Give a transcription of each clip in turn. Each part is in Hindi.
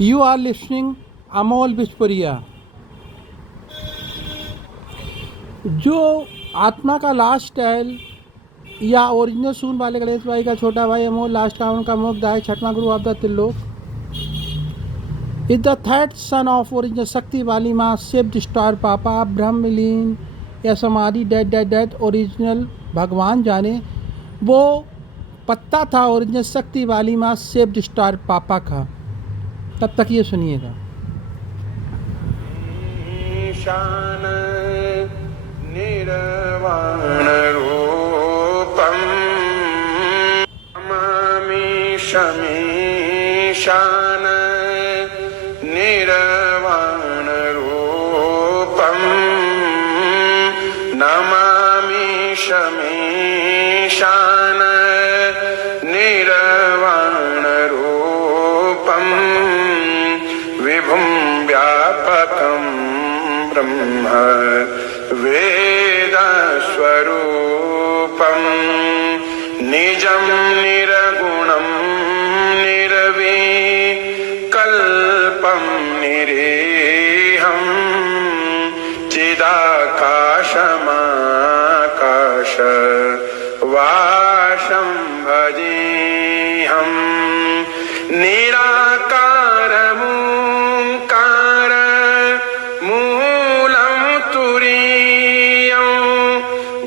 You are listening Amol Bichpuria. जो आत्मा का लास्ट स्टाइल या ओरिजिनल सून वाले गणेश भाई का छोटा भाई अमोल, लास्ट का उनका मुग्धाय, छठवां गुरु of the Trilok, is the third son of original शक्ति वाली माँ शिव डिस्टॉर पापा, ब्रह्मलीन या समाधि डेड डेड डेड ओरिजिनल भगवान जाने। वो पत्ता था ओरिजिनल शक्ति वाली माँ शिव डिस्टॉर पापा का। तब तक ये सुनिएगा। ईशान निर्वाण रूपम नमामि शमीशान निर्वाण रूपम नमामि शमीशान निर्वाण रूपम विभुं व्यापकं ब्रह्म वेदस्वरूपं निजं निर्गुणं निर्विकल्पं निरीहं चिदाकाशमाकाशवासं भजेऽहं निराकारमूकार मूलं तुरीयं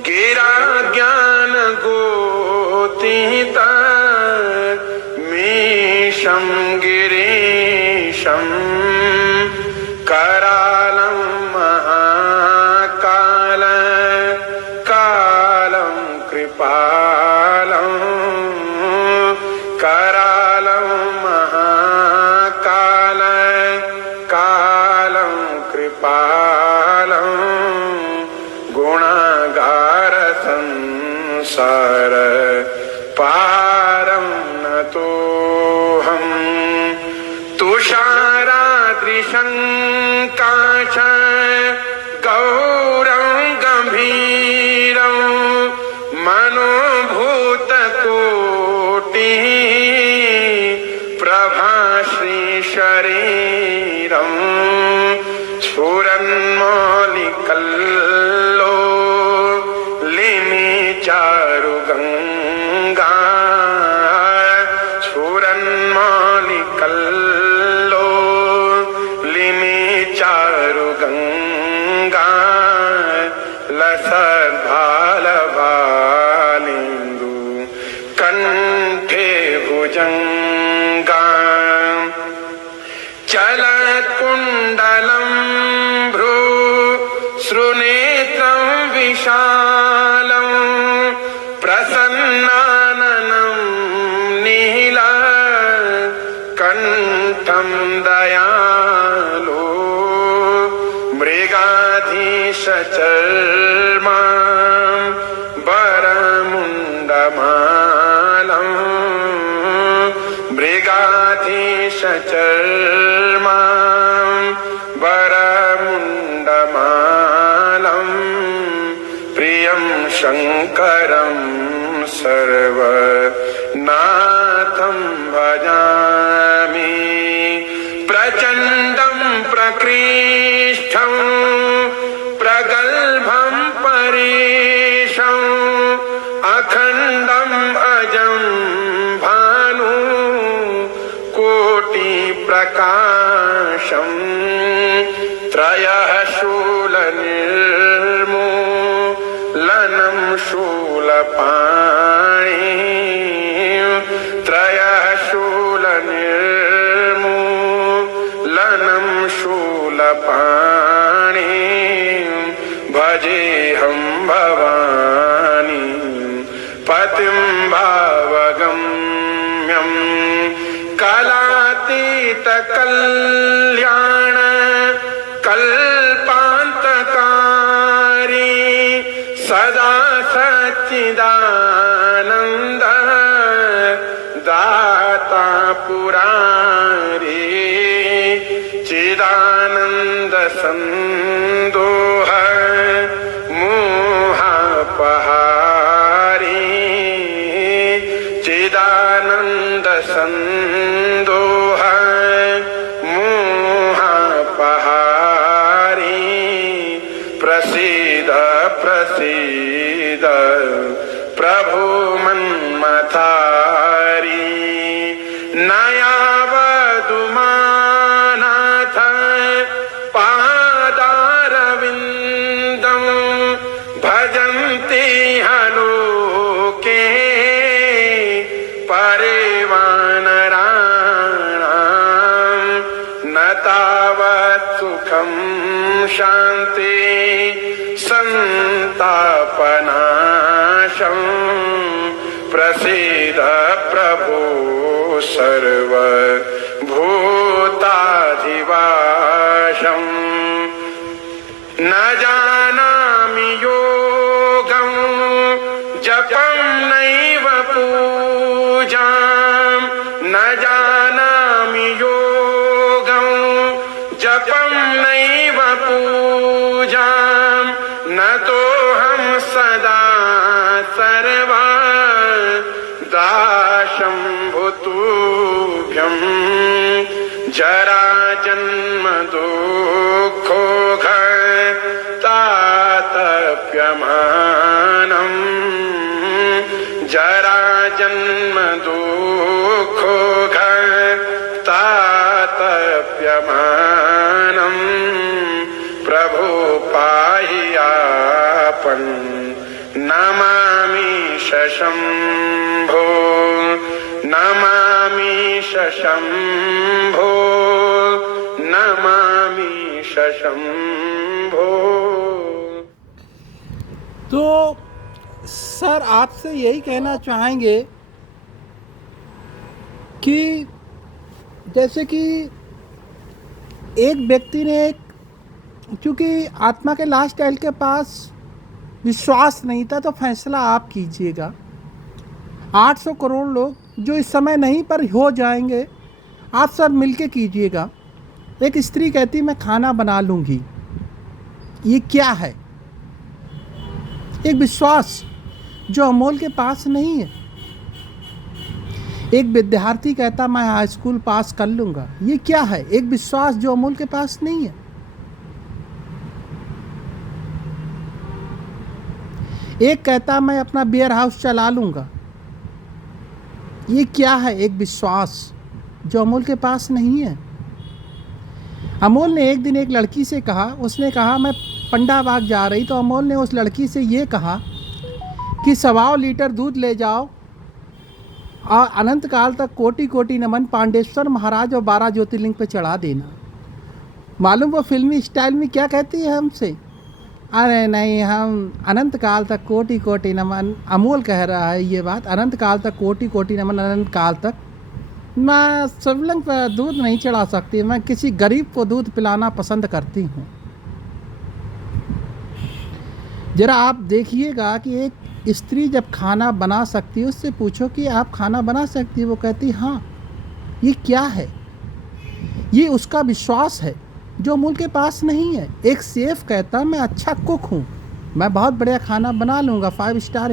गिराज्ञानगोतीतमीशं गिरीशं करालं महाकाल कालं कृपालं करालं महाकाल कालं कृपालं गुणागार संसार पारं नतोऽहं तुषाराद्रिशङ्काश गौरं गम्भीरं मनोभूतकोटिः प्रभाश्रीशरीरं स्फुरन्मौलिकल्लोलिनी चारुगङ्गा स्फुरन्मौलिकल्लोलिनी चारुगङ्गा लसद्भालभालेन्दु कण्ठे भुजङ्गा चलत्कुण्डलं भ्रू श्रुनेत्रं विशालं प्रसन्नाननं नीलकण्ठं दयालो मृगाधीशचर्मां वरमुण्डमालं मृगाधीशचर्मां वरमुण्डमालं प्रियं शङ्करं सर्वनाथं भजामि प्रचण्डं प्रकृष्टं प्रगल्भं परेशम् अखण्डम् अजं भानु कोटिप्रकाशं त्रयः शूलनिर्मूलनं शूलपाणि त्रयः शूलनिर्मूलनं शूलपाणि भजेऽहं भवानी पतिं भावगम्यं कलातीतकल्याण कल्पान्तकारी सदा सच्चिदानन्द दाता पुरारी चिदानन्द सन्दोह मोहापहारी चिदानन्द सन्दोह यावदुमानाथ पादारविन्दं भजन्ति हलोके परिवानराणां न तावत् सुखं शान्ति संतापनाशं प्रसीद प्रभो सर्वभूताधिवासम् न जानामि योगं जपं नैव पूजां न जानामि योगं जपं नैव पूजां न तोऽहं सदा सर्वदा शम्भुतुभ्यं जराजन्म दुःखोघतातप्यमानं जराजन्म दुःखोघतातप्यमानं प्रभो पाहि आपन् नमामि शशम्भो नमामि शशम्भो नमामि शशम्भो। तो सर आपसे यही कहना चाहेंगे कि जैसे कि एक व्यक्ति ने क्योंकि आत्मा के लास्ट टाइल के पास विश्वास नहीं था, तो फैसला आप कीजिएगा। 800 करोड़ लोग जो इस समय नहीं पर हो जाएंगे, आप सब मिलके कीजिएगा। एक स्त्री कहती मैं खाना बना लूँगी, ये क्या है? एक विश्वास जो अमोल के पास नहीं है। एक विद्यार्थी कहता मैं हाई स्कूल पास कर लूँगा, ये क्या है? एक विश्वास जो अमोल के पास नहीं है। एक कहता मैं अपना बियर हाउस चला लूँगा, ये क्या है? एक विश्वास जो अमोल के पास नहीं है। अमोल ने एक दिन एक लड़की से कहा, उसने कहा मैं पंडा बाग जा रही, तो अमोल ने उस लड़की से ये कहा कि 1.25 लीटर दूध ले जाओ और अनंत काल तक कोटि कोटि नमन पांडेश्वर महाराज और 12 ज्योतिर्लिंग पे चढ़ा देना। मालूम वो फिल्मी स्टाइल में क्या कहती है हमसे? अरे नहीं, हम अनंत काल तक कोटि कोटि नमन। अमोल कह रहा है ये बात, अनंत काल तक कोटि कोटि नमन। अनंत काल तक मैं शिवलिंग पर दूध नहीं चढ़ा सकती, मैं किसी गरीब को दूध पिलाना पसंद करती हूँ। ज़रा आप देखिएगा कि एक स्त्री जब खाना बना सकती है, उससे पूछो कि आप खाना बना सकती है, वो कहती हाँ। ये क्या है? ये उसका विश्वास है जो अमूल के पास नहीं है। एक शेफ कहता मैं अच्छा कुक हूँ, मैं बहुत बढ़िया खाना बना लूँगा। 5 स्टार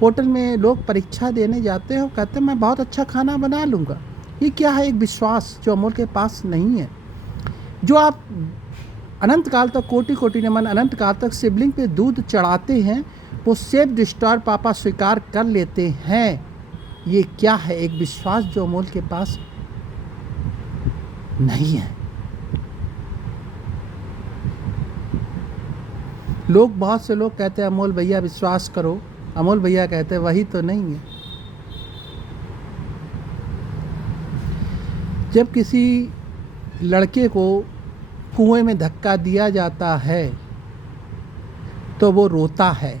होटल में लोग परीक्षा देने जाते हैं, कहते हैं मैं बहुत अच्छा खाना बना लूँगा। ये क्या है? एक विश्वास जो अमूल के पास नहीं है। जो आप अनंत काल तक कोटि कोटि नमन अनंत काल तक शिवलिंग पे दूध चढ़ाते हैं, वो सेल्फ डिस्ट्रॉयर पापा स्वीकार कर लेते हैं। ये क्या है? एक विश्वास जो अमोल के पास नहीं है। बहुत से लोग कहते हैं अमोल भैया विश्वास करो, अमोल भैया कहते हैं वही तो नहीं है। जब किसी लड़के को कुएं में धक्का दिया जाता है तो वो रोता है।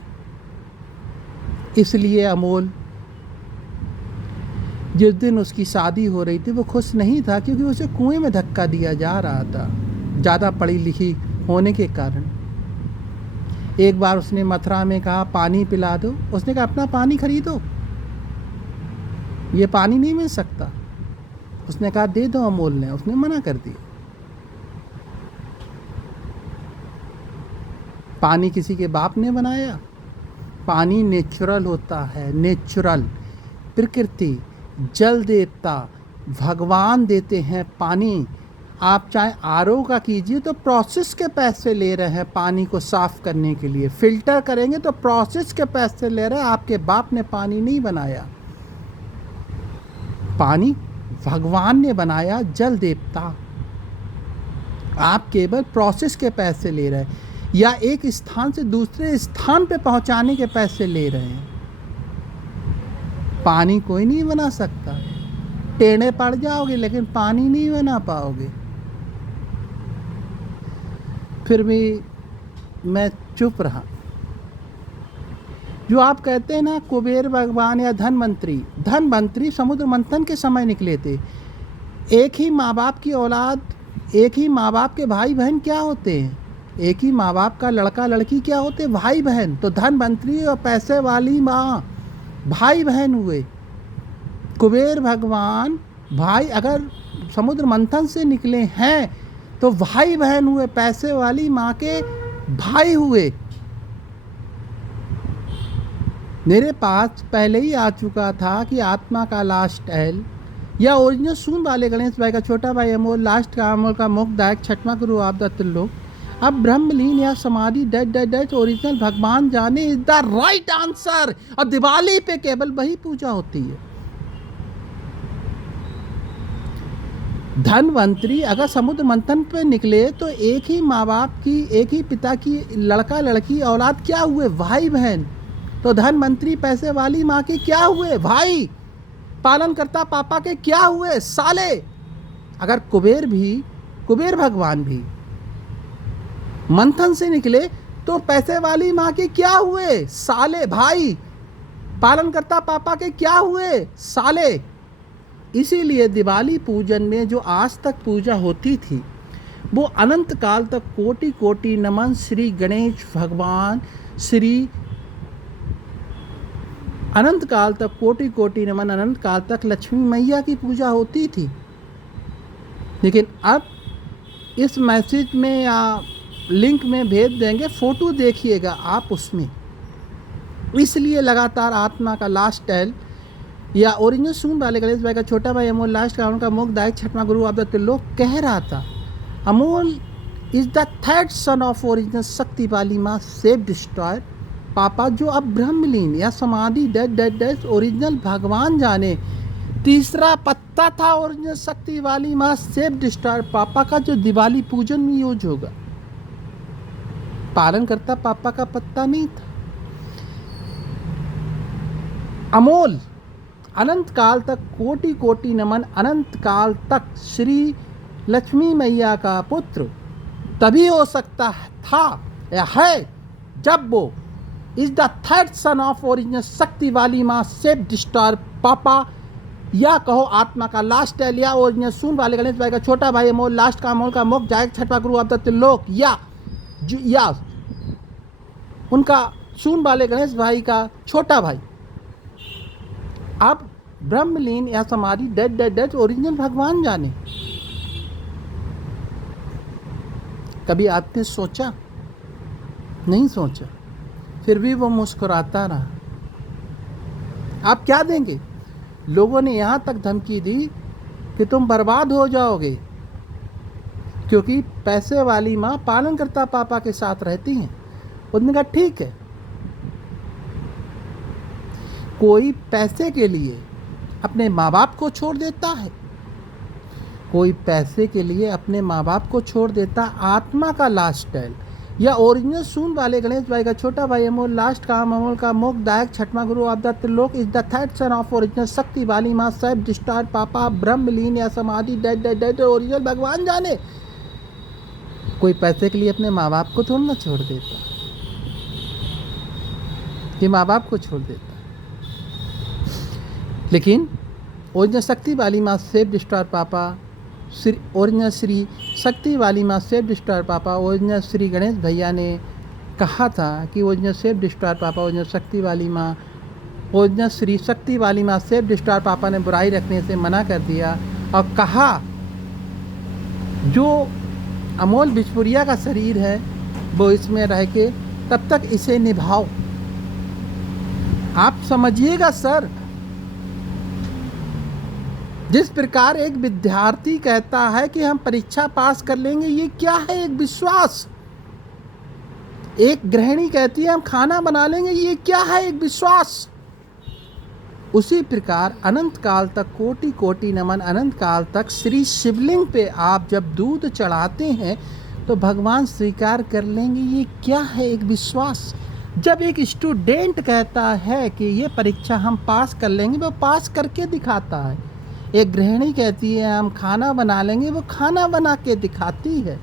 इसलिए अमोल जिस दिन उसकी शादी हो रही थी वो खुश नहीं था, क्योंकि उसे कुएं में धक्का दिया जा रहा था, ज़्यादा पढ़ी लिखी होने के कारण। एक बार उसने मथुरा में कहा पानी पिला दो, उसने कहा अपना पानी खरीदो, ये पानी नहीं मिल सकता। उसने कहा दे दो अमोल ने, उसने मना कर दिया। पानी किसी के बाप ने बनाया? पानी नेचुरल होता है, नेचुरल। प्रकृति, जल देवता, भगवान देते हैं पानी। आप चाहे आरओ का कीजिए तो प्रोसेस के पैसे ले रहे हैं पानी को साफ़ करने के लिए। फिल्टर करेंगे तो प्रोसेस के पैसे ले रहे हैं, आपके बाप ने पानी नहीं बनाया। पानी भगवान ने बनाया जल देवता। आप केवल प्रोसेस के पैसे ले रहे हैं या एक स्थान से दूसरे स्थान पे पहुंचाने के पैसे ले रहे हैं। पानी कोई नहीं बना सकता। टेढ़े पड़ जाओगे लेकिन पानी नहीं बना पाओगे। फिर भी मैं चुप रहा। जो आप कहते हैं ना कुबेर भगवान या धनवंतरी समुद्र मंथन के समय निकले थे। एक ही माँ बाप की औलाद, एक ही माँ बाप के भाई बहन क्या होते हैं? एक ही माँ बाप का लड़का लड़की क्या होते हैं? भाई बहन। तो धनवंतरी और पैसे वाली माँ भाई बहन हुए। कुबेर भगवान भाई अगर समुद्र मंथन से निकले हैं तो भाई बहन हुए, पैसे वाली माँ के भाई हुए। मेरे पास पहले ही आ चुका था कि आत्मा का लास्ट एल या ओरिजिनल सून वाले गणेश भाई का छोटा भाई अमोल, लास्ट का अमोल का मोक्षदायक छठवां गुरु आप त्रिलोक, अब ब्रह्मलीन या समाधि डेट ओरिजिनल भगवान जाने इज द राइट आंसर। और दिवाली पे केवल वही पूजा होती है। धनवंतरी अगर समुद्र मंथन पे निकले तो एक ही माँ बाप की, एक ही पिता की लड़का लड़की औलाद क्या हुए? भाई बहन। तो धनवंतरी पैसे वाली माँ के क्या हुए? भाई। पालन करता पापा के क्या हुए? साले। अगर कुबेर भगवान भी मंथन से निकले तो पैसे वाली माँ के क्या हुए? साले, भाई। पालन करता पापा के क्या हुए? साले। इसीलिए दिवाली पूजन में जो आज तक पूजा होती थी वो अनंत काल तक कोटि कोटि नमन श्री गणेश भगवान, श्री अनंत काल तक कोटि कोटि नमन, अनंत काल तक लक्ष्मी मैया की पूजा होती थी। लेकिन अब इस मैसेज में या लिंक में भेज देंगे, फोटो देखिएगा आप उसमें। इसलिए लगातार आत्मा का लास्ट एल या ओरिजिनल सून वाले गणेश भाई का छोटा भाई अमोल, लास्ट का उनका मोक्षदायक छठवां गुरु आप त्रिलोक कह रहा था, Amol is the third son of original शक्ति वाली माँ सेव डिस्ट्रॉयर पापा, जो अब ब्रह्मलीन या समाधि डेट ओरिजिनल भगवान जाने। तीसरा पत्ता था ओरिजिनल शक्ति वाली माँ सेव डिस्ट्रॉयर पापा का, जो दिवाली पूजन में यूज होगा। पालन करता पापा का पत्ता नहीं था। अमोल अनंत काल तक कोटि कोटि नमन, अनंत काल तक श्री लक्ष्मी मैया का पुत्र तभी हो सकता था या है जब वो is the third son of original शक्ति वाली माँ सेव डिस्ट्रॉयर पापा, या कहो आत्मा का लास्ट एल या ओरिजिनल सून वाले गणेश भाई का छोटा भाई अमोल, लास्ट का अमोल का मोक्षदायक छठवां गुरु आप त्रिलोक, या उनका सून वाले गणेश भाई का छोटा भाई अब ब्रह्मलीन या समाधि डेट ओरिजिनल भगवान जाने। कभी आपने सोचा? नहीं सोचा। फिर भी वो मुस्कुराता रहा। आप क्या देंगे? लोगों ने यहाँ तक धमकी दी कि तुम बर्बाद हो जाओगे, क्योंकि पैसे वाली माँ पालन करता पापा के साथ रहती हैं। उन्होंने कहा ठीक है, कोई पैसे के लिए अपने माँ बाप को छोड़ देता है, कोई पैसे के लिए अपने माँ बाप को छोड़ देता। आत्मा का लास्ट एल या ओरिजिनल सून वाले गणेश भाई का छोटा भाई अमोल, लास्ट का अमोल का मोक्षदायक छठवां गुरु आप Trilok is the third son of original शक्ति वाली माँ सेव डिस्ट्रॉयर पापा, ब्रह्मलीन या समाधि डेट ओरिजिनल भगवान जाने। कोई पैसे के लिए अपने माँ बाप को थोड़ा ना छोड़ देता, ये माँ बाप को छोड़ देता। लेकिन ओरिजिनल शक्ति वाली माँ सेव डिस्ट्रॉयर पापा, ओरिजिनल श्री शक्ति वाली माँ सेव डिस्ट्रॉयर पापा, ओरिजिनल श्री गणेश भैया ने कहा था कि ओरिजिनल सेव डिस्ट्रॉयर पापा, ओरिजिनल शक्ति वाली माँ, ओरिजिनल श्री शक्ति वाली माँ सेव डिस्ट्रॉयर पापा ने बुराई रखने से मना कर दिया और कहा जो अमोल बिचपुरिया का शरीर है वो इसमें रह के तब तक इसे निभाओ। आप समझिएगा सर, जिस प्रकार एक विद्यार्थी कहता है कि हम परीक्षा पास कर लेंगे, ये क्या है? एक विश्वास। एक गृहिणी कहती है हम खाना बना लेंगे, ये क्या है? एक विश्वास। उसी प्रकार अनंत काल तक कोटि कोटि नमन, अनंत काल तक श्री शिवलिंग पे आप जब दूध चढ़ाते हैं तो भगवान स्वीकार कर लेंगे। ये क्या है? एक विश्वास। जब एक स्टूडेंट कहता है कि ये परीक्षा हम पास कर लेंगे, वो पास करके दिखाता है। एक गृहिणी कहती है हम खाना बना लेंगे, वो खाना बना के दिखाती है।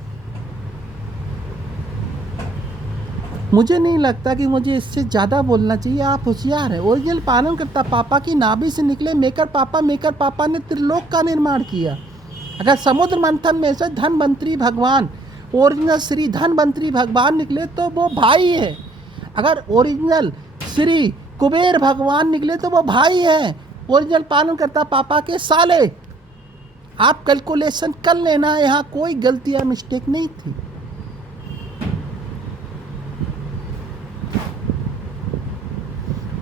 मुझे नहीं लगता कि मुझे इससे ज़्यादा बोलना चाहिए। आप होशियार हैं। ओरिजिनल पालनकर्ता पापा की नाभि से निकले मेकर पापा ने त्रिलोक का निर्माण किया। अगर समुद्र मंथन में से धनवंतरी भगवान, ओरिजिनल श्री धनवंतरी भगवान निकले तो वो भाई है। अगर ओरिजिनल श्री कुबेर भगवान निकले तो वो भाई हैं, ओरिजिनल पालनकर्ता पापा के साले। आप कैलकुलेशन कर लेना, यहाँ कोई गलती या मिस्टेक नहीं थी।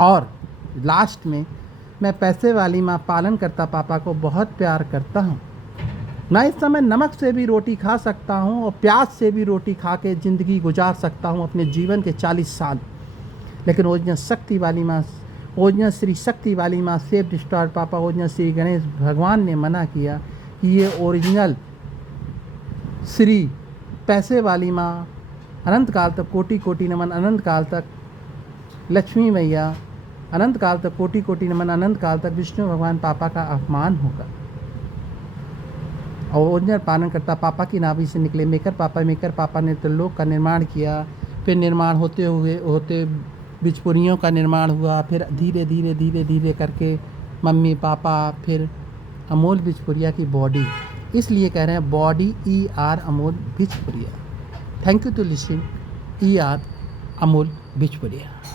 और लास्ट में मैं पैसे वाली माँ पालनकर्ता पापा को बहुत प्यार करता हूँ। मैं इस समय नमक से भी रोटी खा सकता हूँ और प्याज से भी रोटी खा के ज़िंदगी गुजार सकता हूँ अपने जीवन के 40 साल। लेकिन ओरिजिनल शक्ति वाली माँ, ओरिजिनल श्री शक्ति वाली माँ सेव डिस्ट्रॉयर पापा, ओरिजिनल श्री गणेश भगवान ने मना किया कि ये ओरिजिनल श्री पैसे वाली माँ अनंत काल तक कोटि कोटि नमन, अनंत काल तक लक्ष्मी मैया, अनंत काल तक कोटि कोटि नमन, अनंत काल तक विष्णु भगवान पापा का अपमान होगा। और ओरिजिनल पालनकर्ता पापा की नाभि से निकले मेकर पापा ने त्रिलोक का निर्माण किया। फिर निर्माण होते बिचपुरियों का निर्माण हुआ। फिर धीरे धीरे करके मम्मी पापा, फिर अमोल बिचपुरिया की बॉडी। इसलिए कह रहे हैं body ER Amol Bichpuriya. Thank you to listening ER Amol Bichpuria.